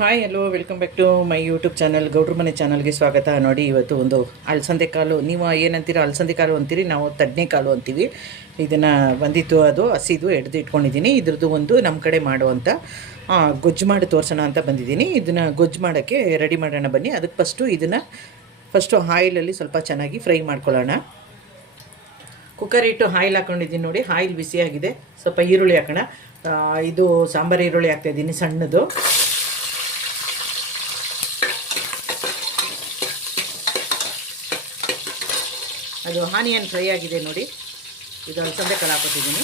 Hi hello welcome back to my YouTube channel ಗೌಡ್ರ ಮನೆ ಚಾನಲ್ಗೆ ಸ್ವಾಗತ. ನೋಡಿ, ಇವತ್ತು ಒಂದು ಅಲಸಂದೆ ಕಾಳು, ನೀವು ಏನಂತೀರ ಅಲಸಂದೆ ಕಾಳು ಅಂತೀರಿ, ನಾವು ತಡ್ನೆ ಕಾಳು ಅಂತೀವಿ. ಇದನ್ನು ಬಂದಿತ್ತು, ಅದು ಹಸಿದು ಎಡ್ದು ಇಟ್ಕೊಂಡಿದ್ದೀನಿ. ಇದ್ರದ್ದು ಒಂದು ನಮ್ಮ ಕಡೆ ಮಾಡುವಂಥ ಗೊಜ್ಜು ಮಾಡಿ ತೋರಿಸೋಣ ಅಂತ ಬಂದಿದ್ದೀನಿ. ಇದನ್ನು ಗೊಜ್ಜು ಮಾಡೋಕ್ಕೆ ರೆಡಿ ಮಾಡೋಣ ಬನ್ನಿ. ಅದಕ್ಕೆ ಫಸ್ಟು ಆಯಿಲಲ್ಲಿ ಸ್ವಲ್ಪ ಚೆನ್ನಾಗಿ ಫ್ರೈ ಮಾಡ್ಕೊಳ್ಳೋಣ. ಕುಕ್ಕರ್ ಇಟ್ಟು ಆಯಿಲ್ ಹಾಕ್ಕೊಂಡಿದ್ದೀನಿ. ನೋಡಿ, ಆಯಿಲ್ ಬಿಸಿಯಾಗಿದೆ. ಸ್ವಲ್ಪ ಈರುಳ್ಳಿ ಹಾಕೋಣ. ಇದು ಸಾಂಬಾರು ಈರುಳ್ಳಿ ಹಾಕ್ತಾಯಿದ್ದೀನಿ, ಸಣ್ಣದು. ಅದು ಆನಿಯನ್ ಫ್ರೈ ಆಗಿದೆ. ನೋಡಿ, ಇದು ಅಲಸಂದೆ ಕಾಳು ಹಾಕೋತಿದ್ದೀನಿ.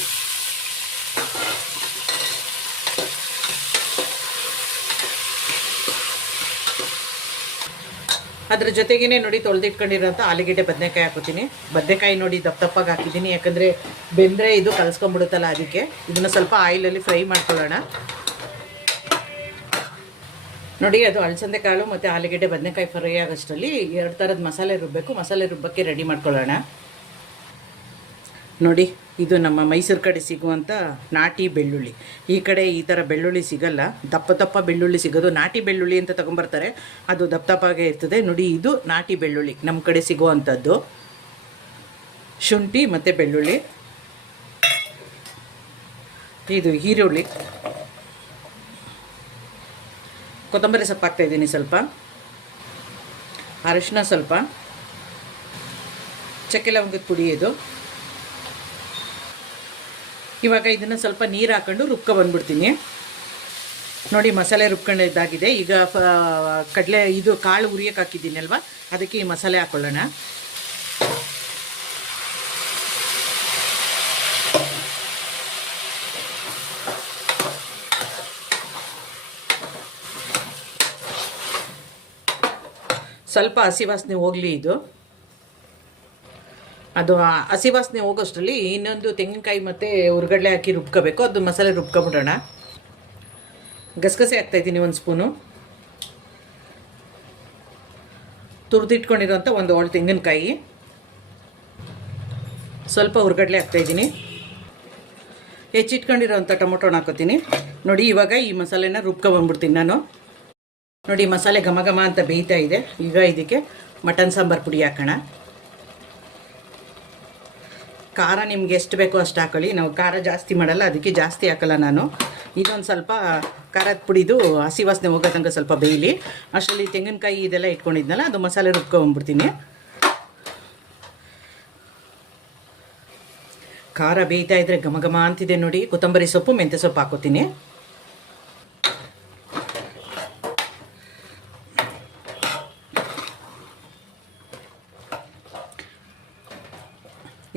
ಅದ್ರ ಜೊತೆಗೇ ನೋಡಿ, ತೊಳೆದಿಟ್ಕೊಂಡಿರೋಂಥ ಆಲೂಗೆಡ್ಡೆ ಬದನೆಕಾಯಿ ಹಾಕೋತೀನಿ. ಬದನೆಕಾಯಿ ನೋಡಿ ದಪ್ಪ ದಪ್ಪಾಗಿ ಹಾಕಿದ್ದೀನಿ, ಯಾಕಂದರೆ ಬೆಂದರೆ ಇದು ಕಲಸ್ಕೊಂಡ್ಬಿಡುತ್ತಲ್ಲ, ಅದಕ್ಕೆ. ಇದನ್ನು ಸ್ವಲ್ಪ ಆಯಿಲಲ್ಲಿ ಫ್ರೈ ಮಾಡ್ಕೊಳ್ಳೋಣ. ನೋಡಿ, ಅದು ಅಲಸಂದೆ ಕಾಳು ಮತ್ತು ಆಲೂಗೆಡ್ಡೆ ಬದನೆಕಾಯಿ ಫ್ರೈ ಆಗೋಷ್ಟರಲ್ಲಿ 2 ಥರದ ಮಸಾಲೆ ರುಬ್ಬಬೇಕು. ಮಸಾಲೆ ರುಬ್ಬಕ್ಕೆ ರೆಡಿ ಮಾಡ್ಕೊಳ್ಳೋಣ. ನೋಡಿ, ಇದು ನಮ್ಮ ಮೈಸೂರು ಕಡೆ ಸಿಗುವಂಥ ನಾಟಿ ಬೆಳ್ಳುಳ್ಳಿ. ಈ ಕಡೆ ಈ ಥರ ಬೆಳ್ಳುಳ್ಳಿ ಸಿಗಲ್ಲ, ದಪ್ಪ ದಪ್ಪ ಬೆಳ್ಳುಳ್ಳಿ ಸಿಗೋದು. ನಾಟಿ ಬೆಳ್ಳುಳ್ಳಿ ಅಂತ ತೊಗೊಂಬರ್ತಾರೆ, ಅದು ದಪ್ಪ ದಪ್ಪಾಗೇ ಇರ್ತದೆ. ನೋಡಿ, ಇದು ನಾಟಿ ಬೆಳ್ಳುಳ್ಳಿ ನಮ್ಮ ಕಡೆ ಸಿಗುವಂಥದ್ದು. ಶುಂಠಿ ಮತ್ತು ಬೆಳ್ಳುಳ್ಳಿ, ಇದು ಈರುಳ್ಳಿ, ಕೊತ್ತಂಬರಿ ಸೊಪ್ಪು ಹಾಕ್ತಾಯಿದ್ದೀನಿ, ಸ್ವಲ್ಪ ಅರಿಶಿನ, ಸ್ವಲ್ಪ ಚಕ್ಕೆ ಲವಂಗದ ಪುಡಿ. ಇದು ಇವಾಗ ಇದನ್ನು ಸ್ವಲ್ಪ ನೀರು ಹಾಕ್ಕೊಂಡು ರುಬ್ಕೊಂಡ್ಬಂದ್ಬಿಡ್ತೀನಿ. ನೋಡಿ, ಮಸಾಲೆ ರುಬ್ಕೊಂಡಿದ್ದಾಗಿದೆ. ಈಗ ಕಡಲೆ ಇದು ಕಾಳು ಉರಿಯೋಕೆ ಹಾಕಿದ್ದೀನಿ ಅಲ್ವಾ, ಅದಕ್ಕೆ ಈ ಮಸಾಲೆ ಹಾಕ್ಕೊಳ್ಳೋಣ. ಸ್ವಲ್ಪ ಹಸಿ ವಾಸನೆ ಹೋಗಲಿ. ಅದು ಹಸಿ ವಾಸನೆ ಹೋಗೋಷ್ಟರಲ್ಲಿ ಇನ್ನೊಂದು ತೆಂಗಿನಕಾಯಿ ಮತ್ತು ಹುರ್ಗಡ್ಲೆ ಹಾಕಿ ರುಬ್ಕೋಬೇಕು. ಅದು ಮಸಾಲೆ ರುಬ್ಕೊಂಬಿಡೋಣ. ಗಸಗಸೆ ಹಾಕ್ತಾಯಿದ್ದೀನಿ 1 ಸ್ಪೂನು. ತುರಿದಿಟ್ಕೊಂಡಿರೋಂಥ 1 ಹೋಳು ತೆಂಗಿನಕಾಯಿ, ಸ್ವಲ್ಪ ಹುರ್ಗಡ್ಲೆ ಹಾಕ್ತಾಯಿದ್ದೀನಿ. ಹೆಚ್ಚಿಟ್ಕೊಂಡಿರೋಂಥ ಟೊಮೊಟೊನ ಹಾಕೋತೀನಿ. ನೋಡಿ, ಇವಾಗ ಈ ಮಸಾಲೆನ ರುಬ್ಕೊಂಬಂದ್ಬಿಡ್ತೀನಿ ನಾನು. ನೋಡಿ, ಮಸಾಲೆ ಘಮ ಘಮ ಅಂತ ಬೇಯ್ತಾ ಇದೆ. ಈಗ ಇದಕ್ಕೆ ಮಟನ್ ಸಾಂಬಾರು ಪುಡಿ ಹಾಕೋಣ. ಖಾರ ನಿಮ್ಗೆ ಎಷ್ಟು ಬೇಕೋ ಅಷ್ಟು ಹಾಕೊಳ್ಳಿ. ನಾವು ಖಾರ ಜಾಸ್ತಿ ಮಾಡಲ್ಲ, ಅದಕ್ಕೆ ಜಾಸ್ತಿ ಹಾಕಲ್ಲ ನಾನು. ಇದೊಂದು ಸ್ವಲ್ಪ ಖಾರದ ಪುಡಿದು ಹಸಿ ವಾಸನೆ ಹೋಗೋ ತನಕ ಸ್ವಲ್ಪ ಬೇಯಲಿ. ಅಷ್ಟರಲ್ಲಿ ತೆಂಗಿನಕಾಯಿ ಇದೆಲ್ಲ ಇಟ್ಕೊಂಡಿದ್ನಲ್ಲ, ಅದು ಮಸಾಲೆ ರುಬ್ಕೊಂಡ್ಬಿಡ್ತೀನಿ. ಖಾರ ಬೇಯ್ತಾ ಇದ್ದರೆ ಘಮ ಘಮ ಅಂತಿದೆ. ನೋಡಿ, ಕೊತ್ತಂಬರಿ ಸೊಪ್ಪು, ಮೆಂತ್ಯ ಸೊಪ್ಪು ಹಾಕೋತೀನಿ.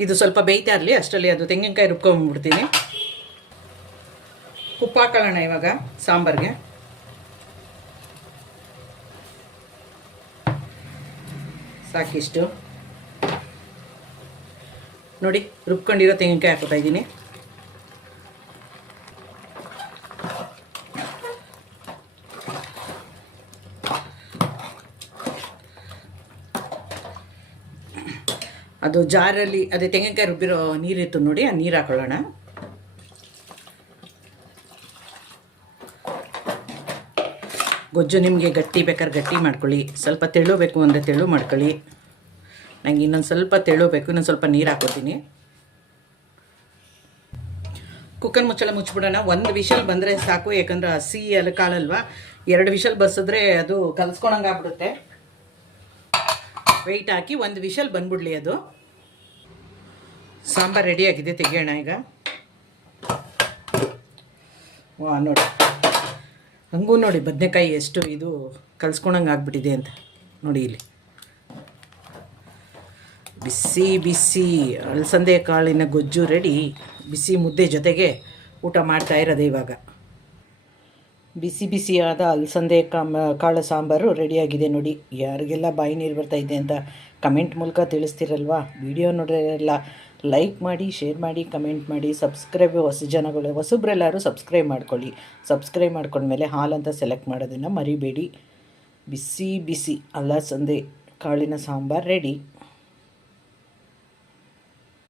ಇದು ಸ್ವಲ್ಪ ಬೇಯ್ತಾ ಇರಲಿ. ಅಷ್ಟರಲ್ಲಿ ಅದು ತೆಂಗಿನಕಾಯಿ ರುಬ್ಕೊಂಡ್ಬಿಡ್ತೀನಿ. ಉಪ್ಪು ಹಾಕೊಳ್ಳೋಣ ಇವಾಗ ಸಾಂಬಾರಿಗೆ. ಸಾಕಿಷ್ಟು. ನೋಡಿ, ರುಬ್ಕೊಂಡಿರೋ ತೆಂಗಿನಕಾಯಿ ಹಾಕೋತಾ ಇದ್ದೀನಿ. ಅದು ಜಾರಲ್ಲಿ ಅದೇ ತೆಂಗಿನಕಾಯಿ ರುಬ್ಬಿರೋ ನೀರಿತ್ತು ನೋಡಿ, ಆ ನೀರು ಹಾಕೊಳ್ಳೋಣ. ಗೊಜ್ಜು ನಿಮಗೆ ಗಟ್ಟಿ ಬೇಕಾದ್ರೆ ಗಟ್ಟಿ ಮಾಡ್ಕೊಳ್ಳಿ, ಸ್ವಲ್ಪ ತೆಳು ಬೇಕು ಅಂದರೆ ತೆಳು ಮಾಡ್ಕೊಳ್ಳಿ. ನನಗೆ ಇನ್ನೊಂದು ಸ್ವಲ್ಪ ತೆಳು ಬೇಕು, ಇನ್ನೊಂದು ಸ್ವಲ್ಪ ನೀರು ಹಾಕೋತೀನಿ. ಕುಕ್ಕರ್ ಮುಚ್ಚಳ ಮುಚ್ಚಿಬಿಡೋಣ. 1 ವಿಷಲ್ ಬಂದರೆ ಸಾಕು, ಯಾಕಂದ್ರೆ ಹಸಿ ಕಾಳಲ್ವಾ. 2 ವಿಷಲ್ ಬಸಿದ್ರೆ ಅದು ಕಲ್ಸ್ಕೊಳಂಗೆ ಆಗ್ಬಿಡುತ್ತೆ. ವೆಯ್ಟ್ ಹಾಕಿ 1 ವಿಷಲ್ ಬಂದ್ಬಿಡ್ಲಿ. ಅದು ಸಾಂಬಾರು ರೆಡಿಯಾಗಿದೆ, ತೆಗಿಯೋಣ ಈಗ. ನೋಡಿ, ಹಂಗೂ ನೋಡಿ ಬದನೆಕಾಯಿ ಎಷ್ಟು ಇದು ಕಲ್ಸ್ಕೊಳಂಗೆ ಆಗ್ಬಿಟ್ಟಿದೆ ಅಂತ. ನೋಡಿ, ಇಲ್ಲಿ ಬಿಸಿ ಬಿಸಿ ಅಲಸಂದೆ ಕಾಳಿನ ಗೊಜ್ಜು ರೆಡಿ. ಬಿಸಿ ಮುದ್ದೆ ಜೊತೆಗೆ ಊಟ ಮಾಡ್ತಾ ಇರೋದೆ ಇವಾಗ. ಬಿಸಿ ಬಿಸಿಯಾದ ಅಲಸಂದೆ ಕಾಳು ಸಾಂಬಾರು ರೆಡಿಯಾಗಿದೆ. ನೋಡಿ, ಯಾರಿಗೆಲ್ಲ ಬಾಯಿ ನೀರು ಬರ್ತಾಯಿದೆ ಅಂತ ಕಮೆಂಟ್ ಮೂಲಕ ತಿಳಿಸ್ತಿರಲ್ವಾ. ವಿಡಿಯೋ ನೋಡಿರೆಲ್ಲ ಲೈಕ್ ಮಾಡಿ, ಶೇರ್ ಮಾಡಿ, ಕಮೆಂಟ್ ಮಾಡಿ, ಹೊಸಬ್ರೆಲ್ಲರೂ ಸಬ್ಸ್ಕ್ರೈಬ್ ಮಾಡ್ಕೊಳ್ಳಿ. ಸಬ್ಸ್ಕ್ರೈಬ್ ಮಾಡ್ಕೊಂಡ್ಮೇಲೆ ಹಾಲ್ ಅಂತ ಸೆಲೆಕ್ಟ್ ಮಾಡೋದನ್ನು ಮರಿಬೇಡಿ. ಬಿಸಿ ಬಿಸಿ ಅಲಸಂದೆ ಕಾಳಿನ ಸಾಂಬಾರು ರೆಡಿ.